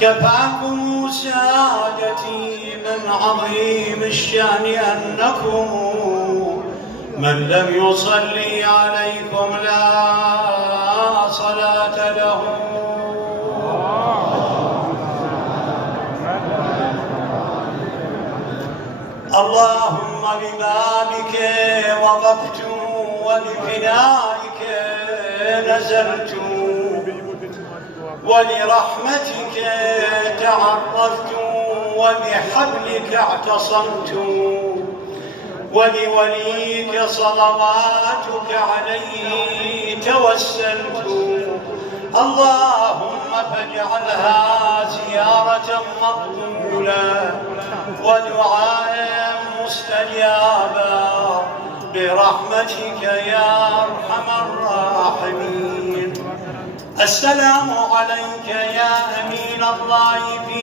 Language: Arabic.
كفاكم سادتي من عظيم الشأن أنكم من لم يصلي عليكم لا صلاة له. اللهم ببابك وقفت وبفنائك نزلت ولرحمتك تعرضت وبحبلك اعتصمت ولوليك صلواتك عليه توسلت. اللهم فاجعلها زيارة مقبولة ودعاء مستجابا برحمتك يا أرحم الراحمين. السلام عليك يا أمين الله في